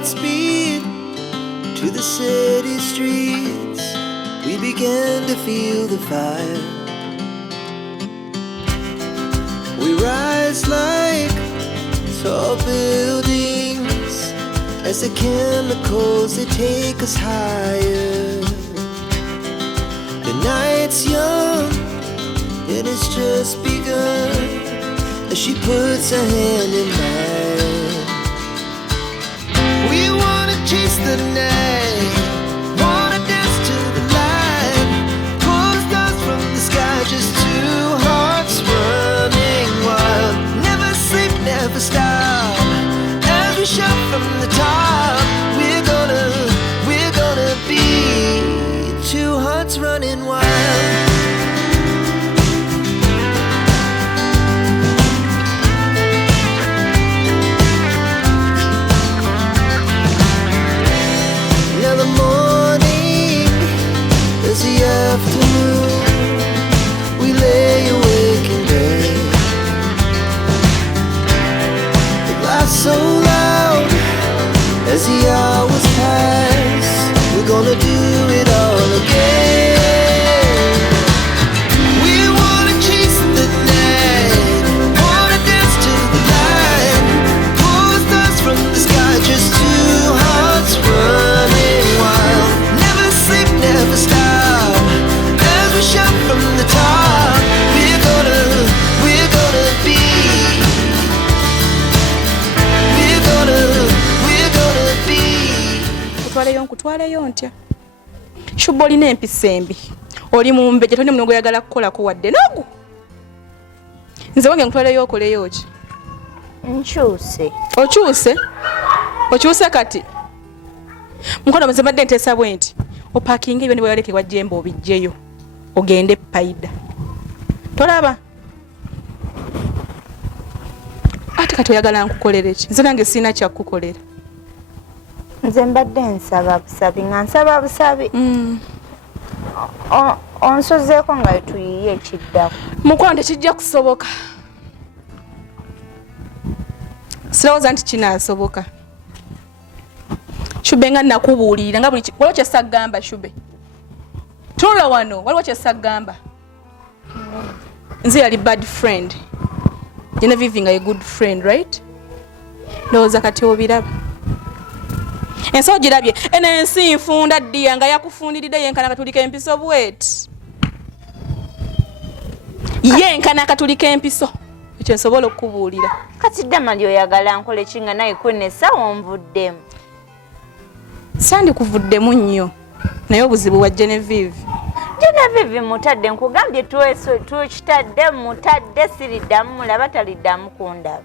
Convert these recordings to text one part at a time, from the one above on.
Godspeed to the city streets. We began to feel the fire. We rise like tall buildings as the chemicals they take us higher. The night's young and it's just begun as she puts her hand in mine. We wanna chase the night, wanna dance to the light, pull the stars from the sky, just two hearts running wild. Never sleep, never stop, as we shout from the top. We're gonna be two hearts running wild. Now the morning is the afternoon. We lay awake in bed. The laughs so loud as the hours pass. We're gonna do it all again. We wanna chase the night, wanna dance to the light, pull the stars from the sky, just two hearts running wild. Never sleep, never stop, as we shout from the top. We're gonna be. We're gonna be. Kutwaleyo ntya Shubba olina empisa embi, oli mumbeje toni munogo yagala kukolako wadde nogu. Nze wange nkutwaleyo okoleyo ki? Nkyuse. Okyuse kati mukono mze mbadde nteesa bwe nti opakinga ebyo ne bweyalekebwa jjembe obijjeyo ogende paida tolaba ate kati oyagala nkukolere ki? Nze nange sirina kyakukolera. Nze mbadde nsaba busabi nga nsaba busabi. Onsozeeko nga tuyiye ekiddako. Mukwano tekijja kusoboka. Sirowooza nti kinaasoboka. Shube nga nakubuulirira nga buli waliwo kyesagamba Shube. Tunula wano waliwo kyesagamba. Nze yali bad friend. Genevieve nga ye good friend, right? Ndowooza kati obiraba. Enso girabye enensi nfunda ddiya nga yakufundiridde yenkana katulika empiso bweti. Yenkana katulika empiso. Ekyo nsobola okubuulira. Kati Damali oyagala nkole kinga naye kunessa onvuddemu. Sandi kuvuddemu nnyo. Naye obuzibu bwa Genevieve. Genevieve mutadde nkugambye tukitadde mutadde siriddamu mulaba taliddamu kundaba.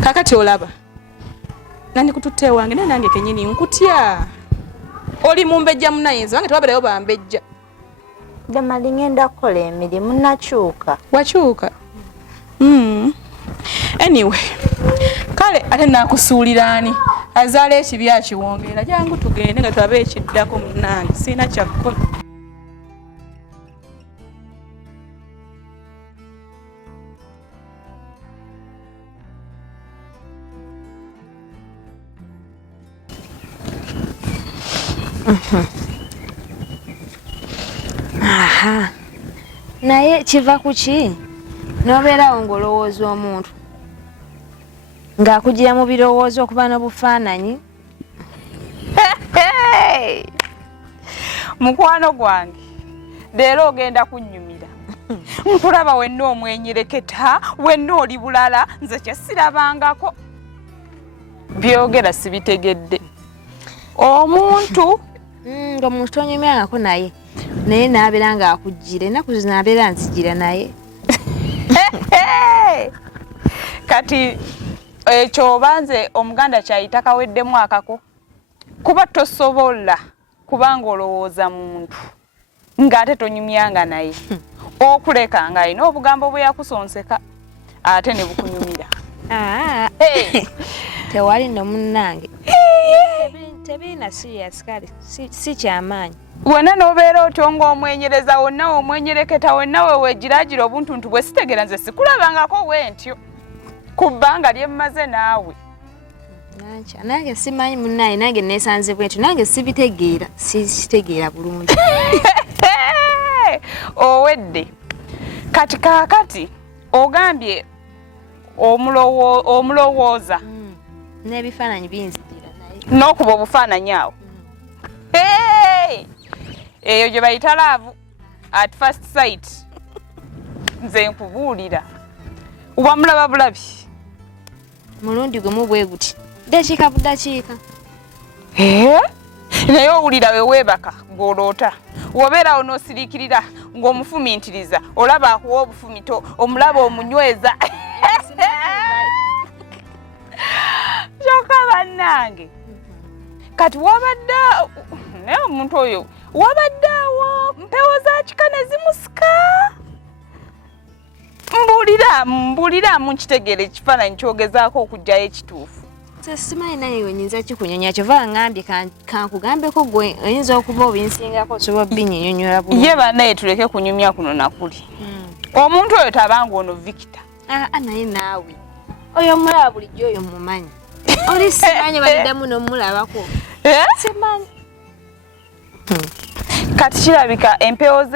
Kakati olaba. Nani kututte wange naye nange kenyini nkutya. Oli mumbejja munayinza wange tewaberayo bambejja. Damali ngenda kukola emirimu nakyuka. Wakyuka? Anyway. Kale ate nakusuulira ani azaala ekibi akiwongera jangu tugende nga twabe ekiddako munnange sirina kyakkola. Aha. Naye kiva ku ki? Nobeerawo ng'olowooza omuntu ng'akugira mu birowoozo okuba n'obufaananyi. Mukwano gwange leero ogenda kunnyumira. Nkulaba wenna omwenyereketa, wenna oli bulala, nze kyesirabangako. Byogera sibitegedde. Omuntu ng'omuntu tonyumyangako naye n'abeera ng'akuggira ennaku zino abeera nzigira naye. Kati ekyo obanze omuganda kyayita kaweddemu akako kuba tosobola kubanga olowooza muntu ng'ate tonyumyanga naye okuleka ng'alina obugambo bwe yakusonseka ate ne bukunyumira. Tewali nno munnange tebirina serious kale si kyamaanyi. Wena n'obeera otyo ng'omwenyereza wonna omwenyereketa wonna weweegiraagira obuntuntu bwe sitegera nze sikulabangako wentyo ku bbanga lye mmaze naawe. nange simanyi munnaye nange nesanze bwentyo nange sibitegeera bulungi. Owedde kati kaakati ogambye omulowooza n'ebifaananyi binzitira naye n'okuba obufaananyi awo eyo gye bayita laavu at first sight. Nze nkubuulira uba mulaba bulabi mulundi gumu bwe guti dakiika budakiika. Naye owulira we weebaka ng'oloota wobeerawo n'osiriikirira ng'omufumintiriza olaba akuwa obufumito omulaba omunyweza kyokka bannange kati wabadde naye omuntu oyo wabaddeawo mpewo za kika ne zimusika. Mbuuliramu nkitegeere ekifaananyi kyogezaako okugyayo ekituufu. Nze simanyi naye wenyinza kikunyonya kyova ngambye kankugambeko gwe oyinza okuba obinsingako osobola obinyinyonyola bulungi. Ye bannaye tuleke kunyumya kuno nakuli. Omuntu oyo tabanga ono Victor. Naye naawe oyo omulaba bulijjo oyo mumanyi. Oli simanyi baddamu n'omulabako. Simanyi. Kati kirabika empewo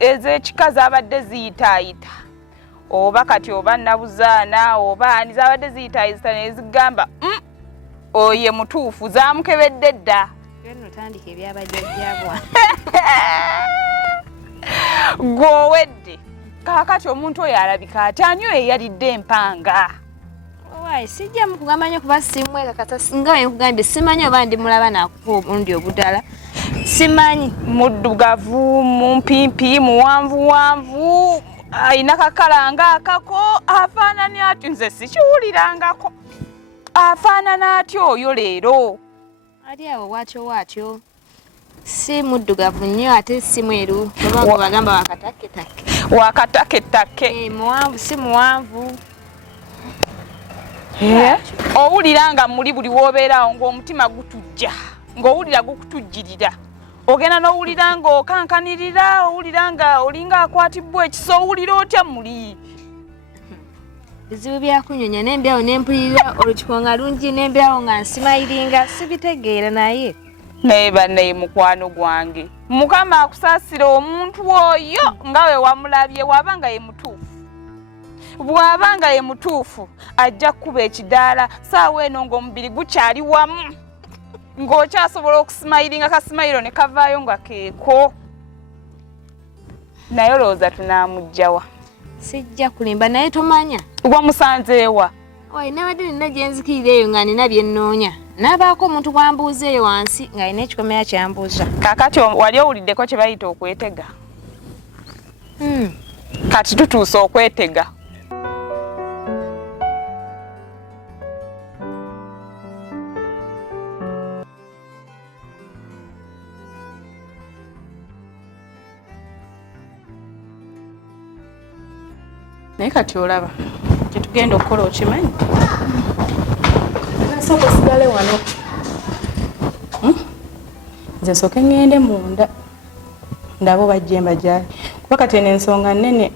ez'ekika zaabadde ziyitaayita. Oba kati oba nabuzaana oba ani zaabadde ziyitaayita ne zigamba oye mutuufu zaamukebedde dda. Otandika ebyabadde byabwa. Gw'owedde kaakati omuntu oyo alabika ati ani oyo eyalidde empanga. Waayi sijja mukugamba nnyo kuba simweka kata nga we nkugambye simanyi oba ndimulaba nakuba omulundi ogudala. Simanyi. Muddugavu mumpimpi muwanvuwanvu ayina kakala ng'akako afaanana atyo nze sikiwulirangako. Afaanana atyo oyo leero. Ali awo waatyo si muddugavu nnyo ate si mweru oba gwe bagamba wakatakketakke. Wakatakketakke. Muwanvu si muwanvu. Owulira nga muli buli w'obeerawo ng'omutima gutujja ng'owulira gukutujjirira. Ogenda n'owulira ng'okankanirira owulira nga olinga akwatibbwa ekiso owulira otya muli. Bizibu byakunyonya n'embyawo n'empulirira olukiko nga lungi n'embyawo nga nsimayiringa sibitegeera naye. Naye bannaye mukwano gwange Mukama akusaasira omuntu oyo nga we wamulabye bw'abanga ye mutuufu. Bw'abanga ye mutuufu ajja kukuba ekidaala saawa eno ng'omubiri gukyali wamu ng'okyasobola okusimayiringa kasimayiro ne kavaayo nga keeko. Naye olowooza tunaamugjawa? Sijja kulimba naye tomanya. Wamusanzeewa? Oyi nabadde nina gye nzikirira eyo nga nina bye nnoonya. Nabaako omuntu gwambuuza eyo wansi ng'alina ekikomera kyambuuza. Kaakati wali owuliddeko kye bayita okwetega? Kati tutuuse okwetega. Naye kati olaba kyetugenda okukola okimanyi? Nasooka osigale wano. Nze nsooke ngende munda ndaba obajjemba gyali kuba kati eno ensonga nnene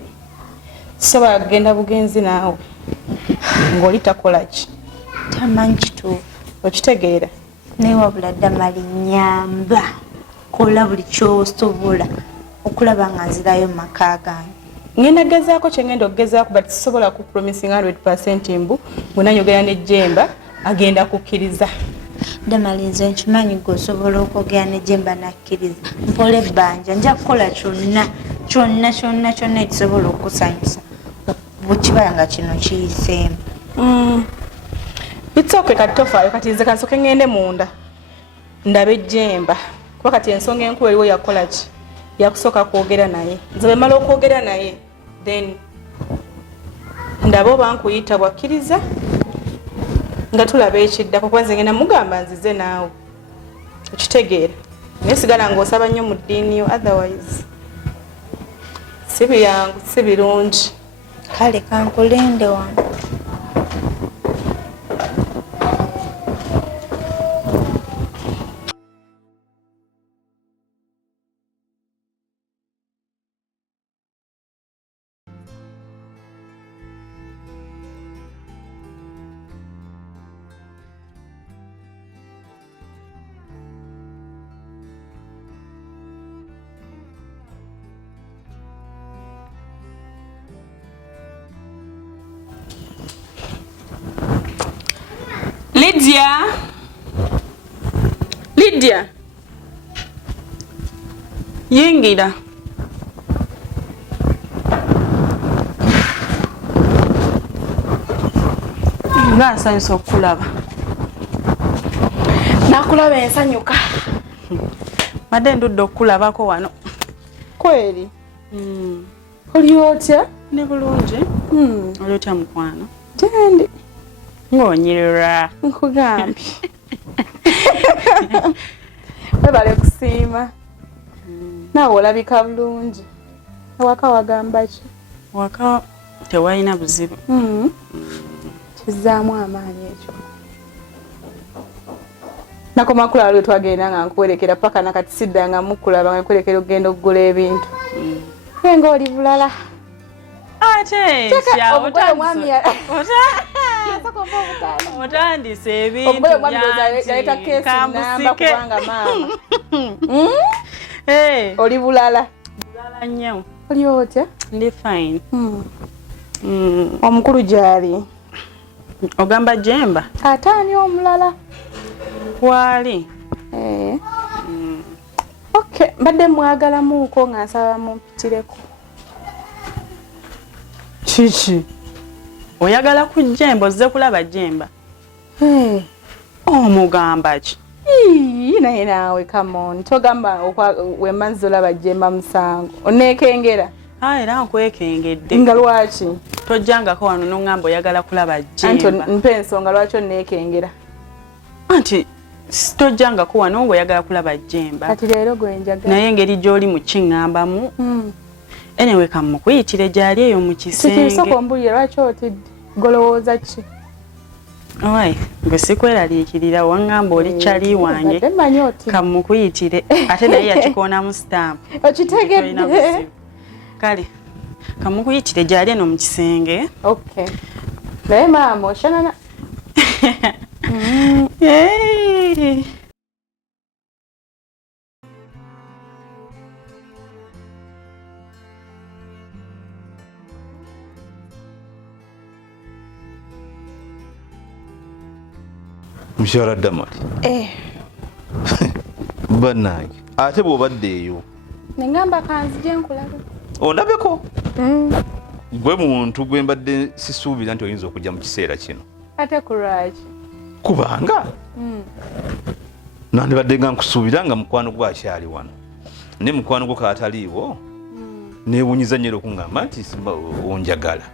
sisobola kugenda bugenzi naawe ng'oli takola ki? Tamanyi kituufu. Okitegeera? Naye wabula ddamali nnyamba kola buli ky'osobola okulaba nga nzirayo mu maka gange. Ngenda gezaako kye ngenda okugezaako but sisobola kupromisinga 100% mbu bwenanyogera n'ejjemba agenda kukkiriza. Ddamali nze nkimanyi gwe osobola okwogera n'ejjemba nakkiriza. Mpola ebbanja nja kukola kyonna ekisobola okusanyusa bwe kiba nga kino kiyiseemu. Bitsoke kati tofaayo kati nze kansooke ngende munda ndabe ejjemba kuba kati ensonga enkulu eriwo yakola ki? Yakusooka kwogera naye. Nze bwe mala okwogera naye then ndaba oba nkuyita bwakkiriza nga tulaba ekiddako kuba nze ngenda mugamba nzize naawe. Okitegeera? Naye sigala ng'osaba nnyo mu ddiini yo otherwise si byangu si birungi. Kale kankulende wano. Lydia yingira nga nsanyusa okulaba nakulaba ensanyuka madde ndudde okulabako wano kweri oli otya ne bulungi oli otya mukwano gyendi ng'onyirira nkugambye webale kusiima naawe olabika bulungi awaka wagamba ki waka tewalina buzibu kizzaamu amaanyi ekyo nakoma kulaba lwe twagenda nga nkuwerekera paka nakati siddanga mukulaba nga nkuwerekera okugenda okugula ebintu nga oli bulala ate omugoye mwami otandise ebintu omugoye mwami yaleta keesi namba kubanga maama oli bulala nnyo oli otya ndi fine omukulu gyali ogamba Jemba ate ani omulala wali okay mbadde mwagalamuuko nga nsaba mumpitireko kiki oyagala ku Jemba ozze kulaba Jemba omugamba ki naye naawe kamon togamba wemanzi olaba Jemba musango oneekengera era nkwekengedde nga lwaki tojjangako wano noŋŋamba oyagala kulaba Jemba mpa ensonga lwaki oneekengera anti tojjangako wano ng'oyagala kulaba Jemba kati leero gwenjagala naye engeri gy'oli mu kiŋŋambamu anyway kamukuyitire gyali eyo mu kisenge kikirisoko mbulire lwaki otidde golowooza ki owayi gwe sikweraliikirira waŋŋamba oli kyali wange kamukuyitire ate naye yakikoonamu sitampu okitegedde kale kamukuyitire gyali eno mu kisenge okay naye maama oshanana Mukyala Damali bannange ate bw'obaddeeyo nengamba kanzije nkulabe ondabeko gwe muntu gwe mbadde sisuubira nti oyinza okujja mu kiseera kino ate ku lwaki kubanga nandibadde nga nkusuubira nga mukwano gwo akyali wano ne mukwano gwo kaataliiwo neewunyiza nnyo okuŋŋamba nti onjagala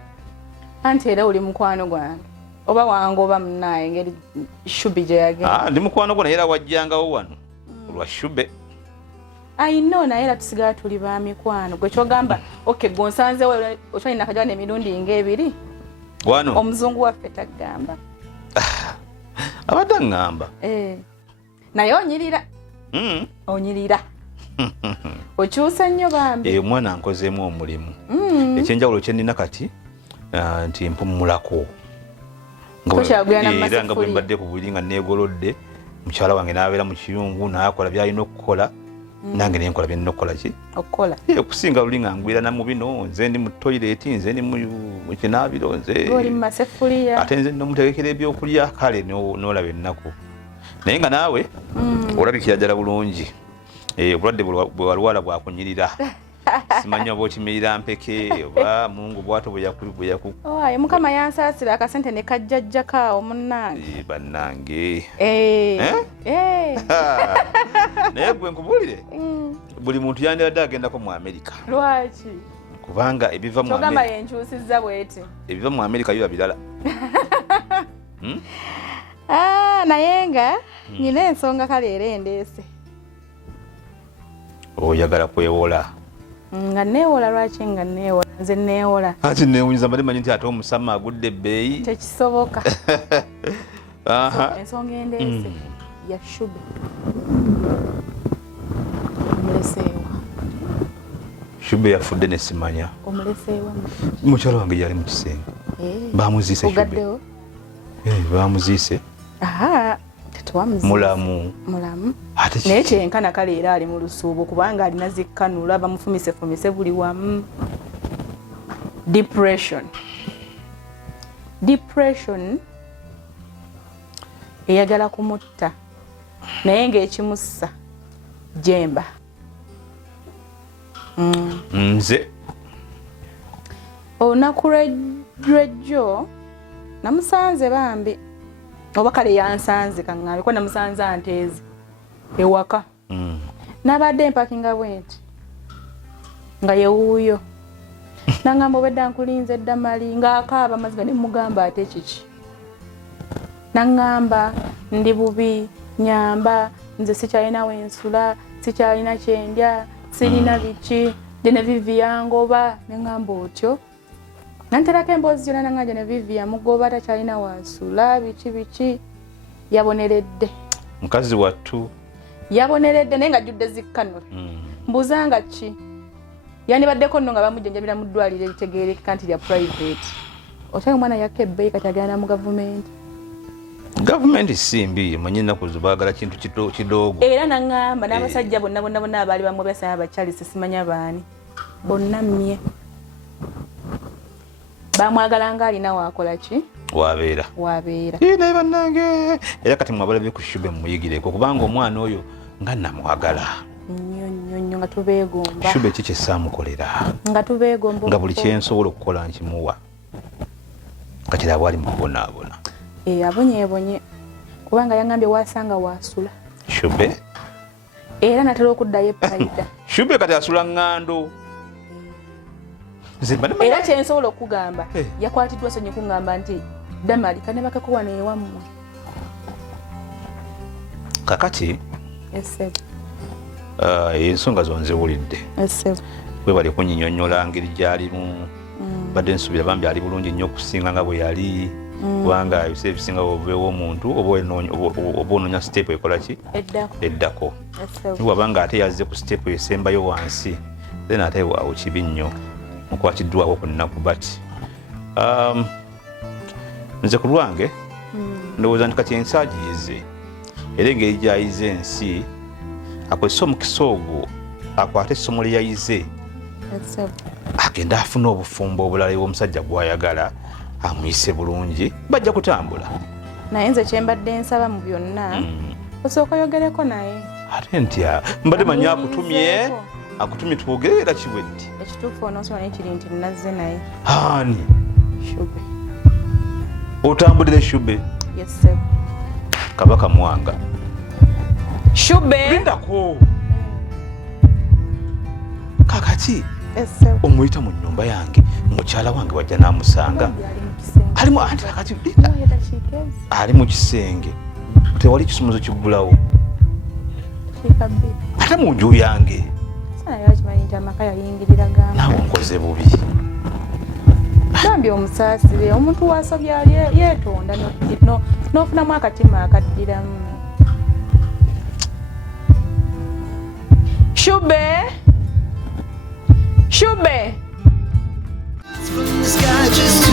anti era oli mukwano gwange oba wange oba munnaye engeri shubi gye yagenda ndi mukwano gwo naye era wajjangawo wano olwa shube ayino naye era tusigala tuli ba mikwano gwe kyogamba okay gonsanzewo okyalina akajwa n'emirundi ng'ebiri wano omuzungu waffe tagamba abadde aŋŋamba naye onyirira onyirira okyusa nnyo bambi omwana nkozeemu omulimu ekyenjawulo kyenina kati nti mpummulako era nga bwe mbadde ku buli nga neegolodde mukyala wange n'abeera mu kiyungu n'akola byalina okukola nange nenkola byenina okukola ki okukola okusinga luli nga ngwira na mu bino nze ndi mu toyireti nze ndi mu kinaabiro nze oli mu masefuliya ate nze nomutegekera ebyokulya kale n'olaba ennaku naye nga naawe olabikira ddala bulungi obulwadde bwe walwala bwakunyirira simanya oba okimirira mpeke oba mungu bwato owaye mukama yansaasira akasente ne kajjajjakaawo munnange bannange naye gwe nkubulire buli muntu yandibadde agendako mu Amerika lwaki kubanga ebiva mu Amerika yenkyusizza bweti ebiva mu Amerika biba birala naye nga nyina ensonga kale era endeese oyagala kwewola nga neewola lwaki nga neewola nze neewola ati neewunyiza mbadde manyi nti ate omusama agudde ebbeeyi tekisoboka ensonga endeese ya shube omuleseewa shube yafudde nesimanya omuleseewa mukyala wange yali mu kisenge bamuziise ogaddewo bamuziise mulamu naye kyenkana kale era ali mu lusuubo kubanga alina zikkanula bamufumisefumise buli wamu depression eyagala kumutta naye ng'ekimussa Jemba. Nze olunaku lwejjo namusanze bambi oba kale yansanze kaŋŋambe ko namusanze anteeze ewaka n'abadde mpakinga bwenti nga yewuuyo naŋŋamba obedda nkulinze Damali ng'akaaba amaziga ne mugamba ate kiki naŋŋamba ndi bubi nyamba nze sikyalina wensula sikyalina kyendya sirina biki Genevieve yangoba neŋŋamba otyo nanterako emboozi gyona naŋŋamba Genevieve yamugoba takyalina wasula biki yaboneredde mukazi wattu yaboneredde naye nga jjudde zikkanula mbuuzanga ki yandibaddeko nno nga bamujjanjabira mu ddwaliro eritegeerekeka nti lya private otanga omwana yakka ebbeeyi kati agenda mu gavumenti simbi manyi ennaku zibaagala kintu kidoogo era naŋŋamba n'abasajja bonna abaali bamubasaya abakyali sisimanya baani bonna mmye bamwagala nga alina waakola ki wabeera naye bannange era kati mwabalabye ku Shube mumuyigireko kubanga omwana oyo nga namwagala nnyo nga tubeegomba Shube ki kyesaamukolera nga tubeegomba nga buli kyensobola okukola nkimuwa kakira bwali mukubonaabona abonyeebonye kubanga yaŋŋambye wasanga wasula Shube era natera okuddayo epayida Shube kati asula ŋŋando era kyensobola okugamba yakwatiddwa sonyi kuŋŋamba nti Damali kane bakakuwa neewammwe kakati ensonga zonzewulidde webali kunyinyonnyola ngeri gyalimu badde nsuubira bambi ali bulungi nnyo okusinga nga bwe yali kubanga ebiseera ebisinga obeewo omuntu oba onoonya siteepu ekola ki eddako wabanga ate yazze ku siteepu esembayo wansi then ate waawo kibi nnyo mukwatiddwako ku nnaku bati nze ku lwange ndowooza nti kati ensi agiyize era engeri gyayize ensi akozesa omukisa ogwo akwate essomo lye yayize agenda afuna obufumbo obulala omusajja gw'ayagala amuyise bulungi bajja kutambula naye nze kyembadde nsaba mu byonna osooka oyogereko naye ate ntya mbadde manyi akutumye twogere era kiwedde ekituufu onoosoma naye kiri nti nazze naye ani Shube otambulire Shube kabaka mwanga Shube lindako kakati omuyita mu nnyumba yange mukyala wange wajja n'amusanga alimu anti kakati ali mu kisenge tewali kisomozo kiggulawo ate mu nju yange naawe nkoze bubi bambi omusaasire omuntu wasobya yeetonda n'ofunamu akatima akaddiramu Shube From the sky just